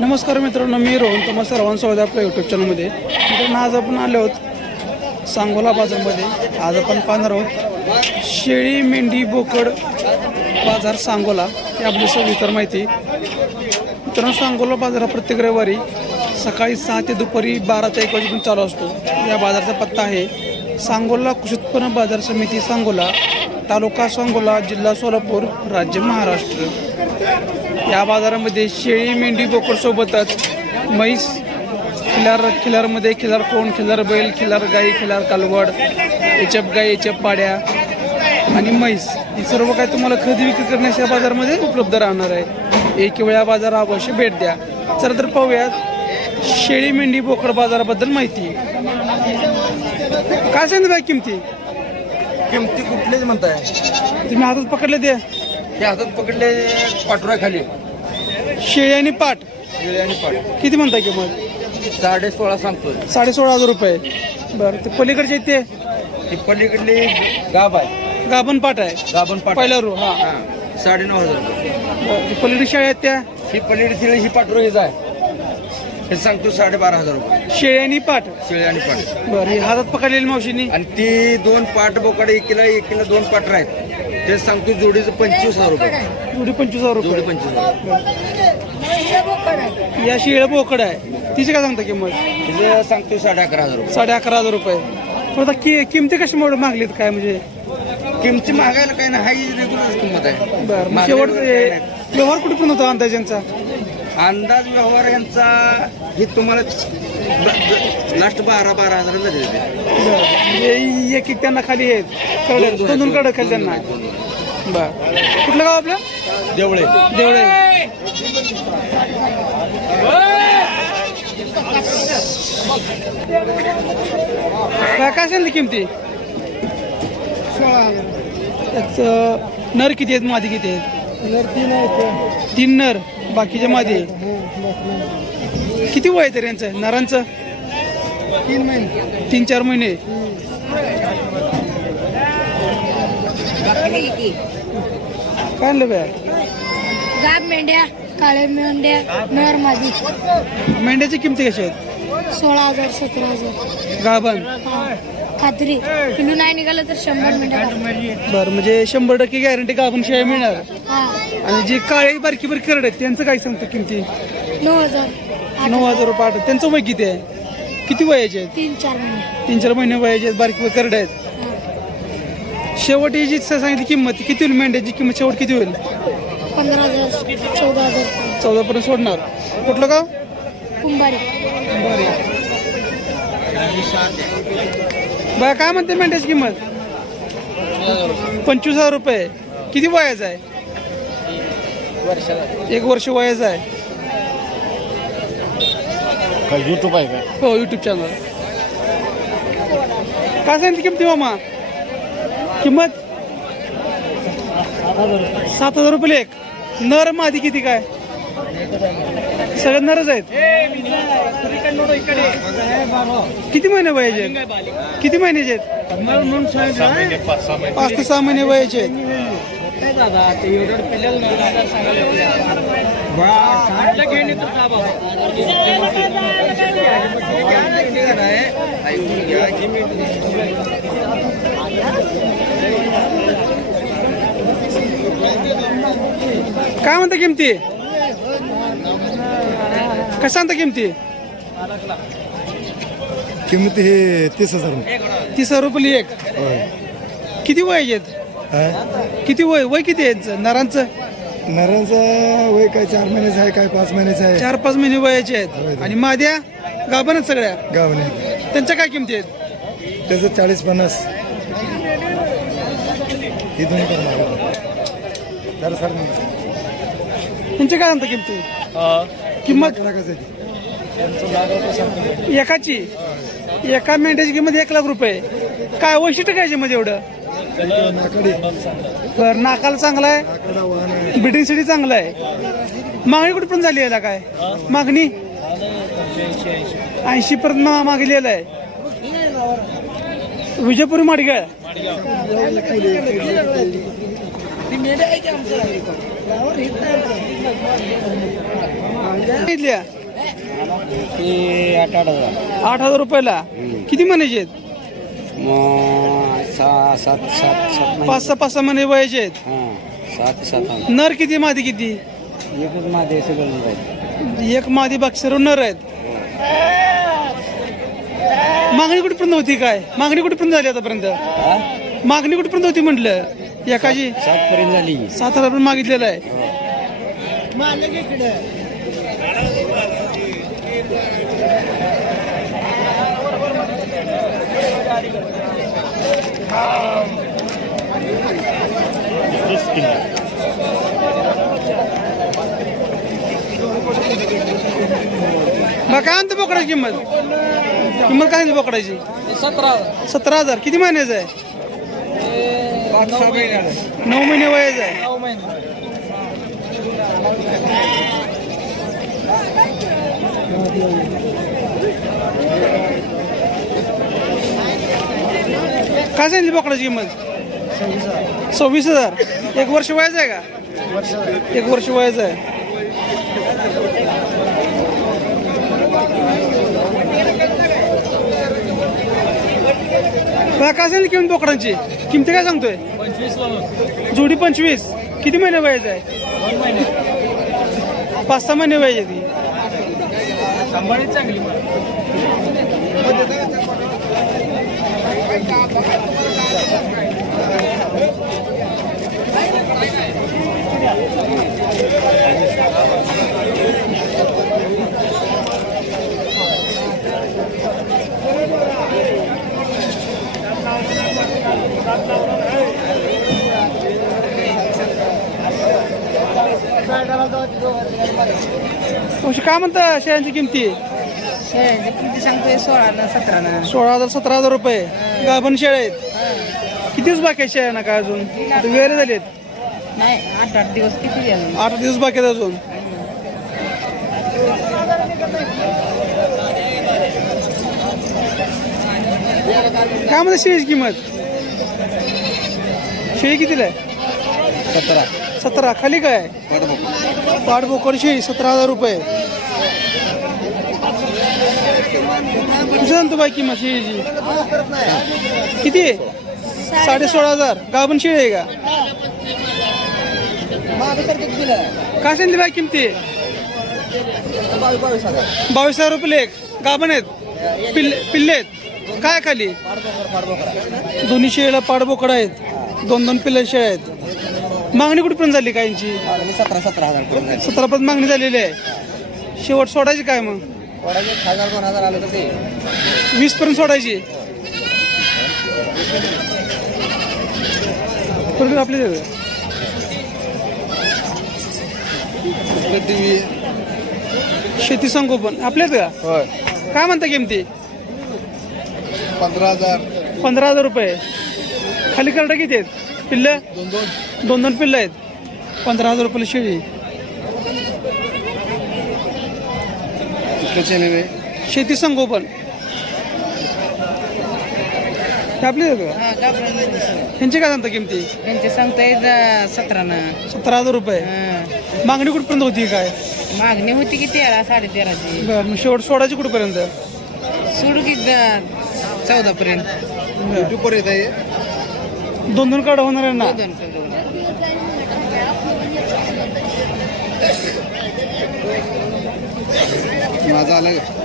नमस्कार मित्रांनो मी रोहन तुम्हा सर्वांचं आपल्या यूट्यूब चॅनलमध्ये मित्रांनो आज आपण आलो आहोत सांगोला बाजारमध्ये. आज आपण पाहणार आहोत शेळी मेंढी बोकड बाजार सांगोला. हे आपली सविस्तर माहिती. मित्रांनो सांगोला बाजार हा प्रत्येक रविवारी सकाळी सहा ते दुपारी बारा ते एक वाजेपर्यंत चालू असतो. या बाजाराचा पत्ता आहे सांगोला कृषी उत्पन्न बाजार समिती सांगोला तालुका सांगोला जिल्हा सोलापूर राज्य महाराष्ट्र. या बाजारामध्ये शेळी मेंढी बोकड सोबतच म्हैस खिलार खिलारमध्ये खिलार कोण खिलार बैल खिलार गाई खिलार कालवड एचप गाई एचप पाड्या आणि म्हैस. ही सर्व काही तुम्हाला खरेदी विक्री करण्यास या बाजारामध्ये उपलब्ध राहणार आहे. एक वेळा बाजार अवश्य भेट द्या. चला तर पाहूयात शेळी मेंढी बोकड बाजाराबद्दल माहिती. काय सांगितलं बाय किमती? किमती कुठलेच म्हणताय. तुम्ही हातात पकडले ते. ते हातात पकडले पाठुरा खाली शेळी आणि पाट. शिळे आणि पाठ किती म्हणताय किंमत? साडे सोळा सांगतोय. साडे सोळा हजार रुपये. बरं ते पलीकडचे ते? ती पलीकडली गाब आहे. गाभण पाट आहे. गाभण पाठ पहिला रू हा. हा साडे नऊ हजार. रुपये बरं, ते पलीकडे शेळ्या आहेत त्या? ही पलीकडे शिळे ही पाठुरा हीच आहे. हे सांगतो साडे बारा हजार रुपये. शेळी आणि पाट. शिळे आणि पाठ बरं ही हातात पकडलेली मावशीनी? आणि ती दोन पाठ बोकडे एकीला एकीला दोन पाठ आहेत. ते सांगतो जोडीचं पंचवीस हजार रुपये. एवढी पंचवीस हजार जोडी रुपये. पंचवीस हजार या शेळ्या बोकड आहे. तिची काय सांगता किंमत? तिचं सांगतो साडे अकरा हजार रुपये. साडे अकरा हजार रुपये. पण आता कि किमती कशामुळे मागलीत काय म्हणजे? किमती मागायला काही नाही. हाही रेग्युलर किंमत आहे. बरं मग शेवट काही नाही. व्यवहार कुठे पण होता अंदाजांचा अंदाज व्यवहार यांचा हे तुम्हाला लास्ट बारा बारा हजार बरं म्हणजे एक एक त्यांना खाली आहेत. कळलं. दोन दोन कडं खाली त्यांना. बरं. कुठलं गाव आपलं? देवळे. देवळे. काय सांगितली किमती? त्याचं नर किती आहेत? मादी किती आहेत? तीन नर. बाकीचे मादी किती वय आहे तरी यांचं? नरांचं? तीन महिने तीन चार महिने. काय आणलं गाब मेंढ्या काळे मेंढ्या नर मादी. मेंढ्याची किमती कशा आहेत? सोळा हजार सतरा हजार. गाभण. खात्री. किलो नाही निघालं तर शंभर काढ. बरं म्हणजे शंभर टक्के गॅरंटी गाभण शेळ्या मिळणार. आणि जी काळी बारकी बारकी करड आहेत त्यांचं काय सांगतं किमती? नऊ हजार. नऊ हजार. रुपये आठ त्यांचं वय किती आहे? किती वयाचे आहेत? तीन चार महिने. तीन चार महिने वयाचे आहेत बारकी करड आहेत. शेवट ही जी सांगितली किंमत किती होईल मेंढ्याची किंमत? शेवट किती होईल? पंधरा हजार चौदा हजार. चौदा पर्यंत सोडणार. कुठलं गाव? कुंभारे. बरं काय म्हणते मेंढ्याची किंमत? पंचवीस हजार रुपये. किती वयाचं आहे? एक वर्ष वयाचं आहे. काय युट्यूब आहे काय? हो युट्यूब चॅनल काय सांगितली किंमती मामा? किंमत? सात हजार रुपये एक नर मादी किती काय? सगळं नरच आहेत. किती महिने वयाचे किती महिन्याचे आहेत? पाच ते सहा महिने वयाचे आहेत. ऐकून घ्या काय म्हणता किमती काय सांगता किमती किंमत हे तीस हजार. तीस हजार रुपये एक. किती वयाचे आहेत? किती वय वय किती आहे नरांचं? नरांचं वय काय चार महिन्याचं आहे काय पाच महिन्याचं आहे. चार पाच महिने वयाचे आहेत. आणि माद्या? गाभणच सगळ्या? गावने त्यांच्या काय किमती आहेत? त्याचं चाळीस पन्नास. हे दोन्ही पण मागा. जरा सर त्यांच्या काय सांगता किमती? किंमत? कसं आहे एकाची? एका मेंढ्याची किंमत एक लाख रुपये. काय वैशिष्ट्य काय मध्ये एवढं? बरं नाकाला चांगला आहे? आहे बिल्डिंग सिटी चांगलं आहे. मागणी कुठे पण झाली याला काय? मागणी? ऐंशी पर्यंत मागलेलं आहे. विजयपुरी माडगळ. आठ हजार. रुपयाला. किती महिन्याचे आहेत? सहा सात सात सात महिने. पाच सहा पाच सहा महिने वयाचे आहेत. हां सात सात. नर किती मादी किती? एकच माझे सगळं एक मादी बाकी सर्व नर आहेत. मागणी कुठपर्यंत होती काय? मागणी कुठपर्यंत झाली आतापर्यंत? मागणी कुठपर्यंत होती म्हटलं? एकाची? सात पर्यंत झाली. सात हजार मागितलेलं आहे. बा काय म्हणते बोकडाची किंमत? किंमत काय म्हणते बोकडाची? सतरा सतरा हजार. किती महिन्याचं आहे? नऊ महिने वयाचं आहे नऊ महिने काय सांगितली बोकडाची किंमत? सव्वीस हजार. एक वर्ष वयाचं आहे का? एक वर्ष वयाचं आहे. काय सांगितली किंमत बोकडांची? किमती काय सांगतोय? जोडी पंचवीस. किती महिने वयाचं आहे? पाच सहा महिने वयाची आहे ती. अशी काय म्हणतं शेळ्यांची किमती? किती सांगतोय? सोळा सतरा सोळा हजार सतरा हजार रुपये. गाभण शेळ्या आहेत. किती दिवस बाकी आहेत शेळ्यांना काय अजून? आता वेळे झालेत नाही आठ आठ दिवस किती झाले आठ दिवस बाकी आहेत अजून. काय म्हणते शेळीची किंमत? शेळी कितीला आहे? सतरा. सतरा. खाली काय? पाठ बोकड शेळी सतरा हजार रुपये. कसं सांगतो बाई किंमत शेळीची किती? आहे साडे सोळा हजार. गाभण शेळी आहे का? काय सांगली बाई किमती? बावीस हजार रुपये लेख गाभण आहेत? पिल्ले पिल्ले आहेत? काय खाली? दोन्ही शेळीला पाडबोकड आहेत. दोन दोन पिल्ले शेळ्या आहेत. मागणी कुठपर्यंत झाली काहींची? सतरा सतरा हजार सतरा पर्यंत मागणी झालेली आहे. शेवट सोडायची काय मग? एक हजार दोन हजार आलं तर ते वीस पर्यंत सोडायची बरोबर आपली शेती संगोपन. आपल्याच का? होय. काय म्हणता किमती? पंधरा हजार. पंधरा हजार रुपये. खाली करडा किती आहेत? पिल्ल? दोन दोन. दोन दोन पिल्ल आहेत. पंधरा हजार रुपये शेळी. नव्हे. शेती संगोपन. हे आपली हा ह्यांची काय सांगता किमती? त्यांचे सांगतोय सतरा ना. सतरा हजार रुपये. मागणी कुठपर्यंत होती काय? मागणी होती की तेरा साडे तेराची बरं मग शेवट सोडायची कुठपर्यंत? सोडू की चौदा पर्यंत दोन दोन काढ होणार आहे ना दोन किलो. माझा आलं